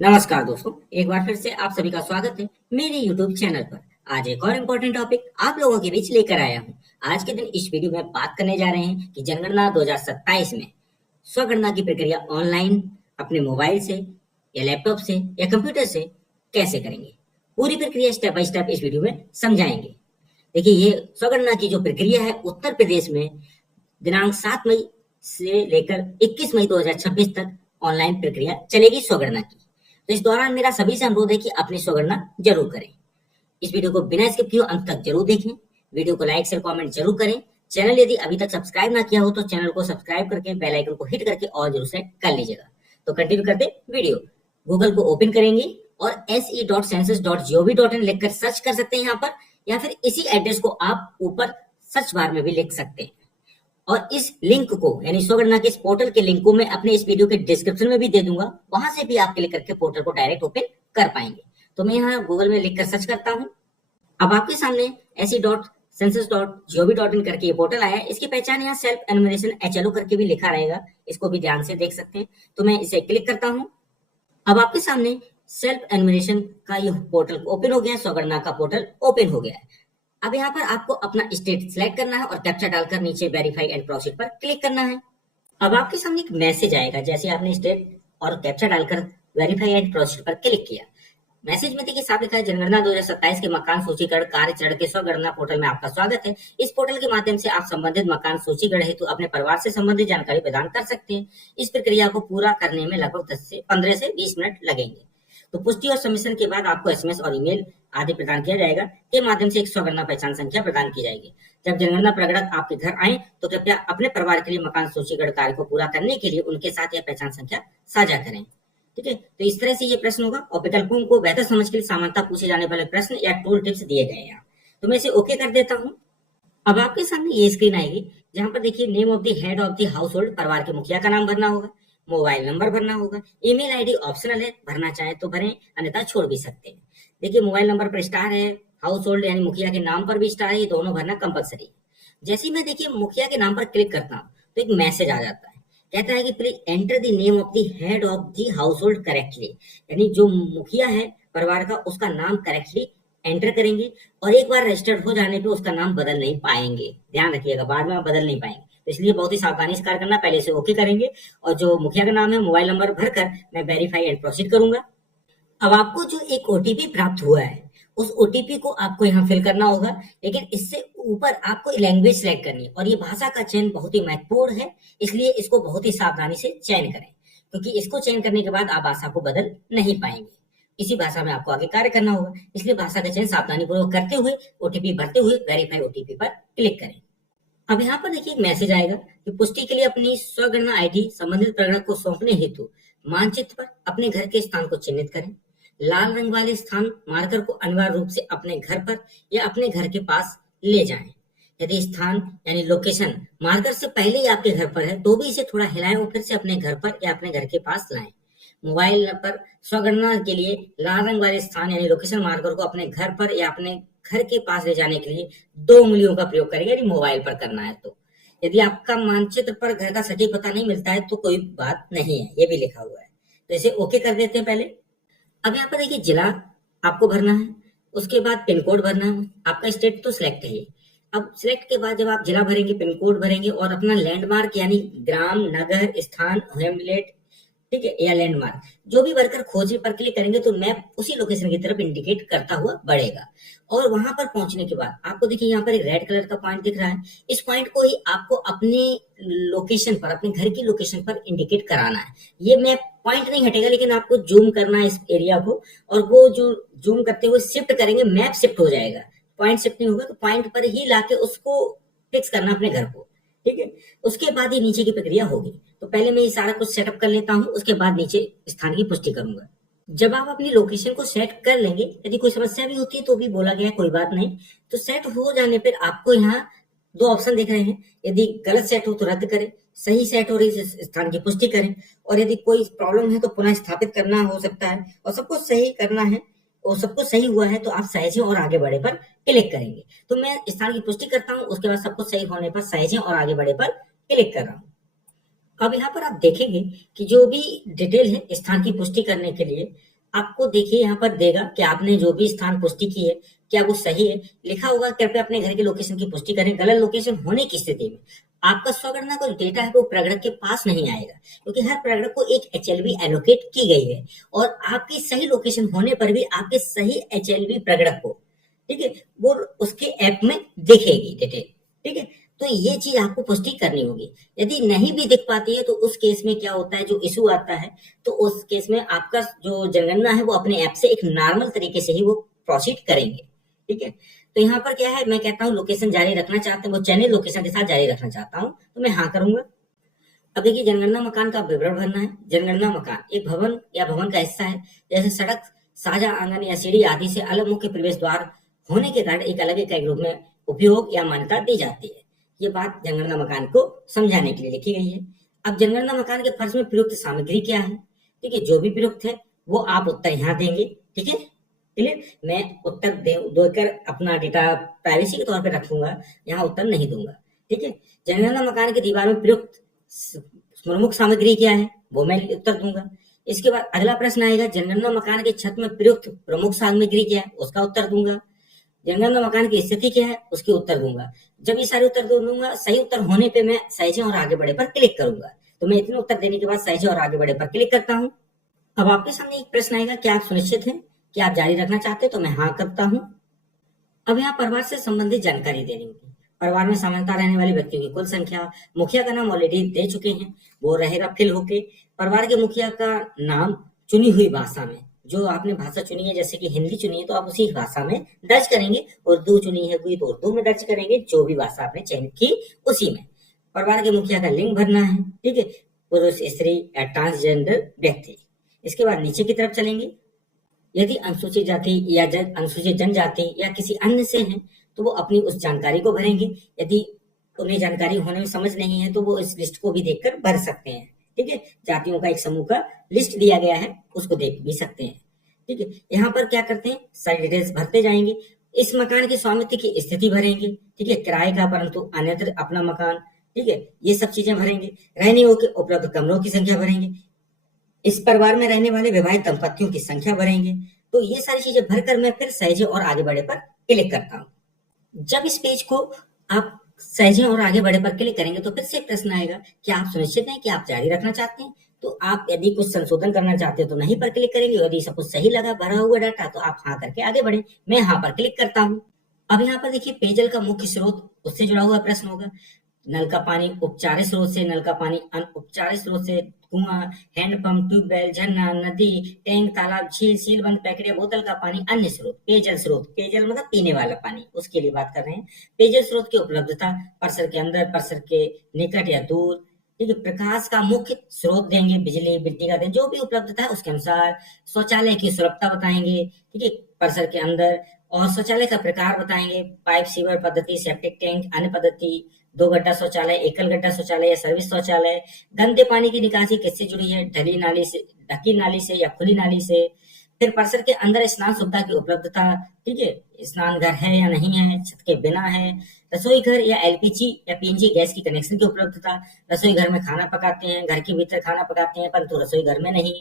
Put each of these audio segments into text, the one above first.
नमस्कार दोस्तों, एक बार फिर से आप सभी का स्वागत है मेरे YouTube चैनल पर। आज एक और इम्पोर्टेंट टॉपिक आप लोगों के बीच लेकर आया हूँ। आज के दिन इस वीडियो में बात करने जा रहे हैं कि जनगणना 2027 में स्वगणना की प्रक्रिया ऑनलाइन अपने मोबाइल से या लैपटॉप से या कंप्यूटर से कैसे करेंगे। पूरी प्रक्रिया स्टेप बाय स्टेप इस वीडियो में समझाएंगे। देखिए, ये स्वगणना की जो प्रक्रिया है उत्तर प्रदेश में दिनांक 7 मई से लेकर 21 मई 2026 तक ऑनलाइन प्रक्रिया चलेगी स्वगणना की। तो इस दौरान मेरा सभी से अनुरोध है कि अपनी स्वगणना जरूर करें। इस वीडियो को बिना स्किप किए अंत तक जरूर देखें। वीडियो को लाइक शेयर कमेंट जरूर करें। चैनल यदि अभी तक सब्सक्राइब ना किया हो तो चैनल को सब्सक्राइब करके बेल आइकन को हिट करके और जरूर सेट कर लीजिएगा। तो कंटिन्यू करते वीडियो। गूगल को ओपन करेंगे और se.census.gov.in लिखकर सर्च कर सकते हैं यहाँ पर, या फिर इसी एड्रेस को आप ऊपर सर्च बार में भी लिख सकते हैं। और इस लिंक को यानी स्वगणना के इस पोर्टल के लिंक को मैं अपने इस वीडियो के डिस्क्रिप्शन में भी दे दूंगा। वहां से भी आप क्लिक करके पोर्टल को डायरेक्ट ओपन कर पाएंगे। तो मैं यहाँ गूगल में लिखकर सर्च करता हूँ। अब आपके सामने se.census.gov.in करके ये पोर्टल आया है। इसकी पहचान यहाँ सेल्फ एनुमरेशन HLO करके भी लिखा रहेगा, इसको भी ध्यान से देख सकते हैं। तो मैं इसे क्लिक करता हूँ। अब आपके सामने सेल्फ एनुमरेशन का ये पोर्टल ओपन हो गया, स्वगणना का पोर्टल ओपन हो गया है। अब यहाँ पर आपको अपना स्टेट सिलेक्ट करना है और कैप्चा डालकर नीचे वेरीफाई एंड प्रोसीड पर क्लिक करना है। अब आपके सामने एक मैसेज आएगा जैसे आपने स्टेट और कैप्चा डालकर वेरीफाई एंड प्रोसीड पर क्लिक किया। मैसेज में देखिए साफ लिखा है, जनगणना 2027 के मकान सूचीकरण कार्य चरण के स्वगणना पोर्टल में आपका स्वागत है। इस पोर्टल के माध्यम से आप संबंधित मकान सूचीकरण हेतु अपने परिवार से संबंधित जानकारी प्रदान कर सकते हैं। इस प्रक्रिया को पूरा करने में लगभग 15 से 20 मिनट लगेंगे। तो पुष्टि और सबमिशन के बाद आपको SMS और ईमेल आदि प्रदान किया जाएगा के माध्यम से एक स्वगणना पहचान संख्या प्रदान की जाएगी। जब जनगणना प्रगणक आपके घर आए तो कृपया अपने परिवार के लिए मकान सूचीकरण कार्य को पूरा करने के लिए उनके साथ यह पहचान संख्या साझा करें। ठीक है, तो इस तरह से ये प्रश्न होगा और विकल्पों को बेहतर समझ के लिए सामान्यतः पूछे जाने वाले प्रश्न या टूल टिप्स दिए गए हैं। तो मैं इसे ओके कर देता हूँ। अब आपके सामने ये स्क्रीन आएगी जहां पर देखिए name of the head of the house hold, परिवार के मुखिया का नाम भरना होगा, मोबाइल नंबर भरना होगा, ईमेल आईडी ऑप्शनल है, भरना चाहे तो भरें अन्यथा छोड़ भी सकते हैं। देखिए मोबाइल नंबर पर स्टार है, हाउस होल्ड यानी मुखिया के नाम पर भी स्टार है, ये दोनों भरना कंपलसरी है। जैसे ही मैं देखिए मुखिया के नाम पर क्लिक करता हूँ तो एक मैसेज आ जाता है, कहता है कि please enter the name of the head of the house hold correctly, यानी जो मुखिया है परिवार का उसका नाम करेक्टली एंटर करेंगे और एक बार रजिस्टर्ड हो जाने पे उसका नाम बदल नहीं पाएंगे। ध्यान रखिएगा, बाद में आप बदल नहीं पाएंगे, तो इसलिए बहुत ही सावधानी से कार्य करना। पहले से ओके करेंगे और जो मुखिया का नाम है मोबाइल नंबर भरकर मैं वेरीफाई एंड प्रोसीड करूंगा। अब आपको जो एक OTP प्राप्त हुआ है उस OTP को आपको यहाँ फिल करना होगा, लेकिन इससे ऊपर आपको लैंग्वेज सिलेक्ट करनी है और ये भाषा का चयन बहुत ही महत्वपूर्ण है, इसलिए इसको बहुत ही सावधानी से चयन करें, क्योंकि इसको चयन करने के बाद आप भाषा को बदल नहीं पाएंगे। इसी भाषा में आपको आगे कार्य करना होगा, इसलिए भाषा का चयन सावधानी पूर्वक करते हुए OTP भरते हुए वेरीफाई OTP पर क्लिक करें। अब यहाँ पर देखिए एक मैसेज आएगा कि पुष्टि के लिए अपनी स्वगणना ID संबंधित प्रगणक को सौंपने हेतु मानचित्र पर अपने घर के स्थान को चिन्हित करें। लाल रंग वाले स्थान मार्कर को अनिवार्य रूप से अपने घर पर या अपने घर के पास ले जाएं। यदि स्थान यानी लोकेशन मार्कर से पहले ही आपके घर पर है तो भी इसे थोड़ा हिलाएं और फिर से अपने घर पर या अपने घर के पास लाएं। मोबाइल पर स्वगणना के लिए लाल रंग वाले स्थान यानी लोकेशन मार्कर को अपने घर पर या अपने घर के पास ले जाने के लिए 2 उंगलियों का प्रयोग करेंगे, यदि मोबाइल पर करना है तो। यदि आपका मानचित्र पर घर का सटीक पता नहीं मिलता है तो कोई बात नहीं है, ये भी लिखा हुआ है। तो इसे ओके कर देते हैं पहले। अब यहाँ पर देखिए जिला आपको भरना है, उसके बाद पिन कोड भरना है। आपका स्टेट तो सिलेक्ट है। अब सिलेक्ट के बाद जब आप जिला भरेंगे, पिन कोड भरेंगे और अपना लैंडमार्क यानी ग्राम, नगर, स्थान, हेमलेट, ठीक है, या लैंडमार्क जो भी भरकर खोजने पर क्लिक करेंगे तो मैप उसी लोकेशन की तरफ इंडिकेट करता हुआ बढ़ेगा। और वहां पर पहुंचने के बाद आपको देखिए यहाँ पर एक रेड कलर का पॉइंट दिख रहा है। इस पॉइंट को ही आपको अपने लोकेशन पर, अपने घर की लोकेशन पर इंडिकेट कराना है। ये मैप पॉइंट नहीं हटेगा, लेकिन आपको जूम करना है इस एरिया को, और वो जो जूम करते हुए शिफ्ट करेंगे मैप शिफ्ट हो जाएगा, पॉइंट शिफ्ट नहीं होगा। तो पॉइंट पर ही लाके उसको फिक्स करना अपने घर को, ठीक है। उसके बाद ये नीचे की प्रक्रिया होगी। तो पहले मैं ये सारा कुछ सेटअप कर लेता हूँ, उसके बाद नीचे स्थान की पुष्टि करूंगा। जब आप अपनी लोकेशन को सेट कर लेंगे, यदि कोई समस्या भी होती है तो भी बोला गया है, कोई बात नहीं। तो सेट हो जाने पर आपको यहाँ 2 ऑप्शन दिख रहे हैं। यदि गलत सेट हो तो रद्द करें, सही सेट हो रही स्थान की पुष्टि करें, और यदि कोई प्रॉब्लम है तो पुनः स्थापित करना हो सकता है, और सब कुछ सही करना है और सब कुछ सही हुआ है तो आप सहेजें और आगे बढ़े पर क्लिक करेंगे। तो मैं स्थान की पुष्टि करता हूँ, उसके बाद सब कुछ सही होने पर सहेजें और आगे बढ़े पर क्लिक कर रहा हूँ। अब यहाँ पर आप देखेंगे कि जो भी डिटेल है स्थान की पुष्टि करने के लिए, आपको देखिए यहाँ पर देगा कि आपने जो भी स्थान पुष्टि की है, क्या वो सही है? लिखा होगा कृपया अपने घर के लोकेशन की पुष्टि करें। गलत लोकेशन होने की स्थिति में आपका स्वगणना का जो डेटा है वो प्रगणक के पास नहीं आएगा, क्योंकि हर प्रगणक को एक एचएलवी एलोकेट की गई है और आपकी सही लोकेशन होने पर भी आपके सही एचएलवी प्रगणक को, ठीक है, वो उसके ऐप में दिखेगी डिटेल, ठीक है। तो ये चीज आपको पुष्टि करनी होगी। यदि नहीं भी दिख पाती है तो उस केस में क्या होता है, जो इशू आता है, तो उस केस में आपका जो जनगणना है वो अपने ऐप से एक नॉर्मल तरीके से ही वो प्रोसीड करेंगे, ठीक है। तो यहाँ पर क्या है, मैं कहता हूँ लोकेशन जारी रखना चाहते हैं, वो चैनल लोकेशन के साथ जारी रखना चाहता हूँ, तो मैं हाँ करूंगा। अब देखिए जनगणना मकान का विवरण भरना है। जनगणना मकान एक भवन या भवन का हिस्सा है, जैसे सड़क, साझा आंगन या सीढ़ी आदि से अलग मुख्य प्रवेश द्वार होने के कारण एक अलग इकाई के रूप में उपयोग या मान्यता दी जाती है। ये बात जनगणना मकान को समझाने के लिए लिखी गई है। अब जनगणना मकान के फर्श में प्रयुक्त सामग्री क्या है? ठीक है, जो भी प्रयुक्त है वो आप उत्तर यहाँ देंगे, ठीक है, क्लियर। मैं उत्तर देकर अपना डेटा प्राइवेसी के तौर पर रखूंगा, यहाँ उत्तर नहीं दूंगा, ठीक है। जनगणना मकान की दीवार में प्रयुक्त प्रमुख सामग्री क्या है, वो मैं उत्तर दूंगा। इसके बाद अगला प्रश्न आएगा, जनगणना मकान के छत में प्रयुक्त प्रमुख सामग्री क्या है, उसका उत्तर दूंगा। जनगणना मकान की स्थिति क्या है, उसके उत्तर दूंगा। जब ये सारे उत्तर दूंगा, सही उत्तर होने पे मैं सहेजें और आगे बढ़े पर क्लिक करूंगा। तो मैं इतने उत्तर देने के बाद सहेजें और आगे बढ़े पर क्लिक करता हूँ। अब आपके सामने एक प्रश्न आएगा, क्या आप सुनिश्चित हैं कि आप जारी रखना चाहते हैं? तो मैं हाँ करता हूँ। अब यहाँ परिवार से संबंधित जानकारी देनी होगी। परिवार में सामान्यतः रहने वाले व्यक्तियों की कुल संख्या, मुखिया का नाम ऑलरेडी दे चुके हैं, वो रहेगा फिल होके। परिवार के मुखिया का नाम चुनी हुई भाषा में, जो आपने भाषा चुनी है, जैसे कि हिंदी चुनी है तो आप उसी भाषा में दर्ज करेंगे। उर्दू चुनी है कोई तो उर्दू में दर्ज करेंगे, जो भी भाषा आपने चयनित की उसी में। परिवार के मुखिया का लिंग भरना है, ठीक है, पुरुष, स्त्री या ट्रांसजेंडर व्यक्ति। इसके बाद नीचे की तरफ चलेंगे। यदि अनुसूचित जाति या अनुसूचित जनजाति या किसी अन्य से हैं तो वो अपनी उस जानकारी को भरेंगे। यदि उन्हें जानकारी होने में समझ नहीं है तो वो इस लिस्ट को भी देखकर भर सकते हैं, ठीक है। जातियों का एक समूह का लिस्ट दिया गया है, उसको देख भी सकते हैं, ठीक है। यहाँ पर क्या करते हैं, सारी डिटेल्स भरते जाएंगे। इस मकान के स्वामित्व की स्थिति भरेंगे, ठीक है, किराए का परंतु अन्यत्र अपना मकान, ठीक है, ये सब चीजें भरेंगे। रहने योग्य उपलब्ध कमरों की संख्या भरेंगे। इस परिवार में रहने वाले विवाहित दंपतियों की संख्या भरेंगे। तो ये सारी चीजें भरकर मैं फिर सहेजे और आगे बढ़े पर क्लिक करता हूँ। जब इस पेज को आप सहेजे और आगे बढ़े पर क्लिक करेंगे तो फिर से प्रश्न आएगा कि आप सुनिश्चित हैं कि आप जारी रखना चाहते हैं? तो आप यदि कुछ संशोधन करना चाहते हो तो नहीं पर क्लिक करेंगे। यदि सब कुछ सही लगा भरा हुआ डाटा तो आप हाँ करके आगे बढ़े। मैं हाँ पर क्लिक करता हूँ। अब यहाँ पर देखिए पेयजल का मुख्य स्रोत, उससे जुड़ा हुआ प्रश्न होगा। नल का पानी उपचारित स्रोत से, नल का पानी अनउपचारित स्रोत से, कुआं, हैंडपंप, ट्यूबवेल, झरना, नदी, टैंक, तालाब, झील, सीलबंद पैकेट या बोतल का पानी। अन्य स्रोत, पेयजल स्रोत, पेयजल मतलब पीने वाला पानी, उसके लिए बात कर रहे हैं। पेयजल स्रोत की उपलब्धता, परिसर के अंदर, परिसर के निकट या दूर, ठीक है। प्रकाश का मुख्य स्रोत देंगे, बिजली, मिट्टी का दें, जो भी उपलब्धता है उसके अनुसार। शौचालय की सुलभता बताएंगे, ठीक है, परिसर के अंदर। और शौचालय का प्रकार बताएंगे, पाइप, सीवर पद्धति, सेप्टिक टैंक, अन्य पद्धति, दो गड्ढा शौचालय, एकल गड्ढा शौचालय या सर्विस शौचालय। गंदे पानी की निकासी किससे जुड़ी है, ढली नाली से, ढकी नाली से या खुली नाली से। फिर परिसर के अंदर स्नान सुविधा की उपलब्धता, ठीक है, स्नान घर है या नहीं है, छत के बिना है। रसोई घर या एलपीजी या पीएनजी गैस की कनेक्शन की उपलब्धता। रसोई घर में खाना पकाते हैं, घर के भीतर खाना पकाते हैं परंतु रसोई घर में नहीं।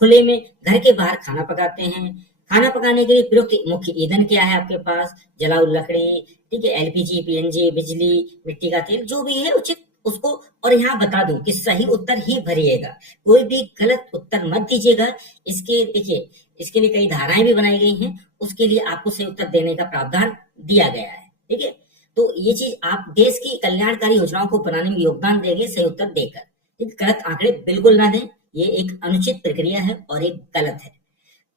खुले में घर के बाहर खाना पकाते हैं। खाना पकाने के लिए प्रयुक्त मुख्य ईंधन क्या है आपके पास, जलाऊ लकड़ी, ठीक है, एलपीजी, पीएनजी, बिजली, मिट्टी का तेल, जो भी है उचित उसको। और यहाँ बता दूं कि सही उत्तर ही भरिएगा, कोई भी गलत उत्तर मत दीजिएगा। इसके देखिए, इसके लिए कई धाराएं भी बनाई गई हैं, उसके लिए आपको सही उत्तर देने का प्रावधान दिया गया है, ठीक है। तो ये चीज आप देश की कल्याणकारी योजनाओं को बनाने में योगदान देंगे सही उत्तर देकर, ठीक, गलत आंकड़े बिल्कुल ना दें। ये एक अनुचित प्रक्रिया है और एक गलत है।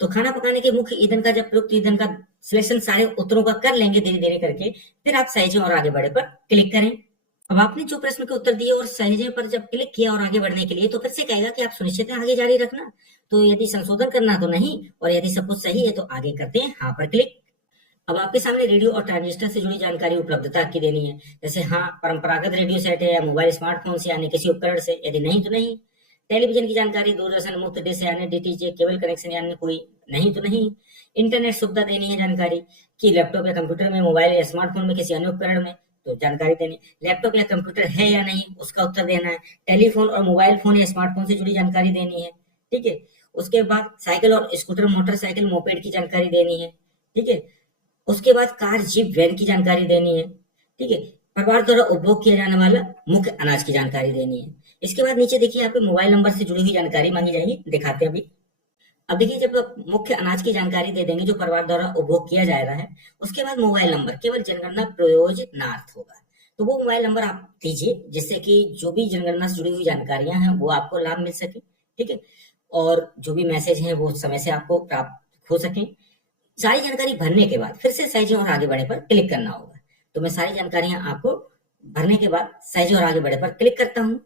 तो खाना पकाने के मुख्य ईंधन का, जब प्रयुक्त ईंधन का सिलेक्शन सारे उत्तरों का कर लेंगे धीरे धीरे करके, फिर आप सहेजें और आगे बढ़े पर क्लिक करें। अब आपने जो प्रश्न के उत्तर दिए और सहेजे पर जब क्लिक किया और आगे बढ़ने के लिए, तो फिर से कहेगा कि आप सुनिश्चित हैं आगे जारी रखना। तो यदि संशोधन करना तो नहीं, और यदि सब कुछ सही है तो आगे करते हैं हाँ पर क्लिक। अब आपके सामने रेडियो और ट्रांजिस्टर से जुड़ी जानकारी उपलब्धता की देनी है, जैसे हाँ परंपरागत रेडियो सेट है या मोबाइल स्मार्टफोन से यानी किसी उपकरण से, यदि नहीं तो नहीं। टेलीविजन की जानकारी, दूरदर्शन, मुफ्त डिश यानी डीटीएच, केबल कनेक्शन यानी कोई, नहीं तो नहीं। इंटरनेट सुविधा देनी है जानकारी कि लैपटॉप या कंप्यूटर में, मोबाइल या स्मार्टफोन में, किसी अन्य उपकरण में, तो जानकारी देनी, लैपटॉप या कंप्यूटर है या नहीं उसका उत्तर देना है, टेलीफोन और मोबाइल फोन या स्मार्टफोन से जुड़ी जानकारी देनी है, ठीक है। उसके बाद साइकिल और स्कूटर, मोटरसाइकिल, मोपेड की जानकारी देनी है, ठीक है। उसके बाद कार, जीप, वैन की जानकारी देनी है, ठीक है। परिवार द्वारा उपभोग किया जाने वाला मुख्य अनाज की जानकारी देनी है। इसके बाद नीचे देखिए यहाँ पे मोबाइल नंबर से जुड़ी हुई जानकारी मांगी जाएगी, दिखाते हैं अभी। अब देखिए जब आप मुख्य अनाज की जानकारी दे देंगे जो परिवार द्वारा उपभोग किया जा रहा है, उसके बाद मोबाइल नंबर केवल जनगणना प्रयोजनार्थ होगा, तो वो मोबाइल नंबर आप दीजिए जिससे कि जो भी जनगणना से जुड़ी हुई जानकारियां हैं वो आपको लाभ मिल सके, ठीक है। और जो भी मैसेज हैं वो समय से आपको प्राप्त हो सके। सारी जानकारी भरने के बाद फिर से सहेजें और आगे बढ़े पर क्लिक करना होगा। तो मैं सारी जानकारियां आपको भरने के बाद सहेजें और आगे बढ़े पर क्लिक करता हूँ।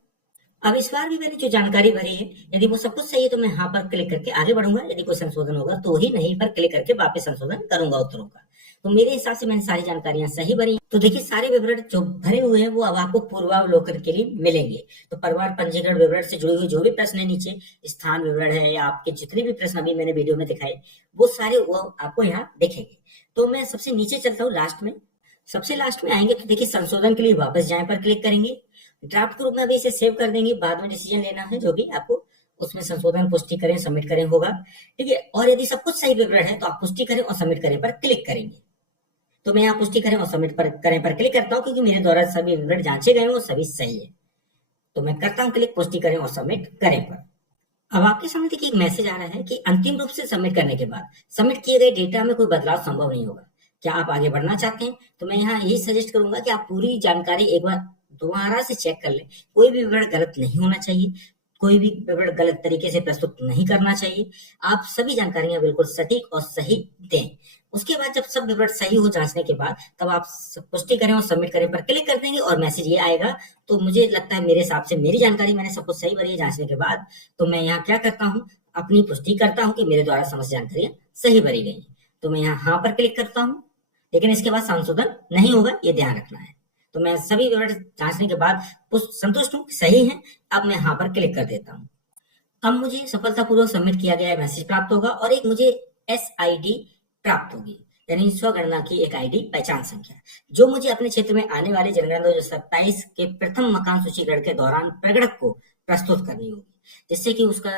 अब इस बार भी मैंने जो जानकारी भरी है, यदि वो सब कुछ सही है तो मैं यहाँ पर क्लिक करके आगे बढ़ूंगा, यदि कोई संशोधन होगा तो ही नहीं पर क्लिक करके वापस संशोधन करूंगा उत्तरों का। तो मेरे हिसाब से मैंने सारी जानकारियां सही भरी। तो देखिए सारे विवरण जो भरे हुए हैं वो अब आपको पूर्वावलोकन के लिए मिलेंगे। तो परिवार पंजीकरण विवरण से जुड़े हुए जो भी प्रश्न है नीचे, स्थान विवरण है या आपके जितने भी प्रश्न अभी मैंने वीडियो में दिखाए, वो सारे वो आपको यहाँ दिखेंगे। तो मैं सबसे नीचे चलता हूँ, लास्ट में, सबसे लास्ट में आएंगे तो देखिए संशोधन के लिए वापस जाए पर क्लिक करेंगे। ड्राफ्ट के रूप में अभी इसे सेव कर देंगे, बाद में डिसीजन लेना है जो भी आपको उसमें संशोधन पुष्टि करें सबमिट करें होगा, ठीक है। और यदि सब कुछ सही विवरण है तो आप पुष्टि करें और सबमिट करें पर क्लिक करेंगे। तो मैं यहाँ पुष्टि करें और सबमिट पर करें पर क्लिक करता हूँ क्योंकि मेरे द्वारा सभी विवरण जांचे गए हैं वो सभी सही है। तो मैं करता हूँ क्लिक पुष्टि करें और सबमिट करें पर। अब आपके सामने देखिए एक मैसेज आ रहा है कि अंतिम रूप से सबमिट करने के बाद सबमिट किए गए डेटा में कोई बदलाव संभव नहीं होगा। क्या आप आगे बढ़ना चाहते हैं? तो मैं यहाँ यही सजेस्ट करूंगा कि आप पूरी जानकारी एक बार दोबारा से चेक कर लें। कोई भी विवरण गलत नहीं होना चाहिए, कोई भी विवरण गलत तरीके से प्रस्तुत नहीं करना चाहिए। आप सभी जानकारियां बिल्कुल सटीक और सही दें। उसके बाद जब सब विवरण सही हो जांचने के बाद तब आप पुष्टि करें और सबमिट करें पर क्लिक कर देंगे और मैसेज ये आएगा। तो मुझे लगता है मेरे हिसाब से मेरी जानकारी मैंने सब कुछ सही भरी है जांचने के बाद। तो मैं यहाँ क्या करता हूँ, अपनी पुष्टि करता हूँ कि मेरे द्वारा समस्त जानकारियां सही भरी गई हैं। तो मैं यहाँ हाँ पर क्लिक करता हूँ, लेकिन इसके बाद संशोधन नहीं होगा, ये ध्यान रखना है। तो मैं सभी विवरण जांचने के बाद संतुष्ट हूँ, सही है। अब मैं हाँ पर क्लिक कर देता हूँ। अब मुझे सफलतापूर्वक सबमिट किया गया मैसेज प्राप्त होगा और एक मुझे SID प्राप्त होगी, यानी स्वगणना की एक ID पहचान संख्या, जो मुझे अपने क्षेत्र में आने वाले जनगणना 2027 के प्रथम मकान सूचीकरण के दौरान प्रगणक को प्रस्तुत करनी होगी, जिससे कि उसका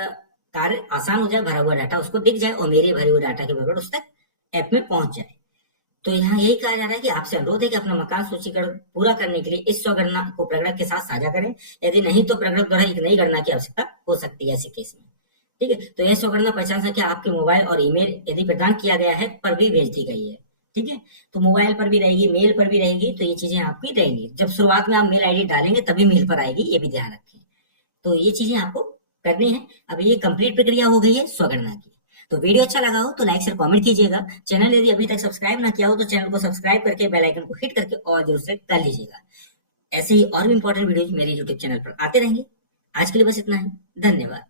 कार्य आसान हो जाए, भरा हुआ डाटा उसको दिख जाए और मेरे भरे हुए डाटा के विवरण उस तक ऐप में पहुंच जाए। तो यहाँ यही कहा जा रहा है कि आपसे अनुरोध है कि अपना मकान सूचीकरण पूरा करने के लिए इस स्वगणना को प्रगणक के साथ साझा करें। यदि नहीं तो प्रगणक द्वारा एक नई गणना की आवश्यकता हो सकती है ऐसे केस में, ठीक है। तो यह स्वगणना पहचान संख्या आपके मोबाइल और ईमेल यदि प्रदान किया गया है पर भी भेज दी गई है, ठीक है। तो मोबाइल पर भी रहेगी, मेल पर भी रहेगी, तो ये चीजें आपकी रहेंगी। जब शुरुआत में आप मेल ID डालेंगे तभी मेल पर आएगी, ये भी ध्यान रखें। तो ये चीजें आपको करनी है। अब ये कंप्लीट प्रक्रिया हो गई है स्वगणना की। तो वीडियो अच्छा लगा हो तो लाइक शेयर कमेंट कीजिएगा। चैनल यदि अभी तक सब्सक्राइब ना किया हो तो चैनल को सब्सक्राइब करके बेल आइकन को हिट करके और जरूर से कर लीजिएगा। ऐसे ही और भी इंपॉर्टेंट वीडियो मेरे यूट्यूब चैनल पर आते रहेंगे। आज के लिए बस इतना ही, धन्यवाद।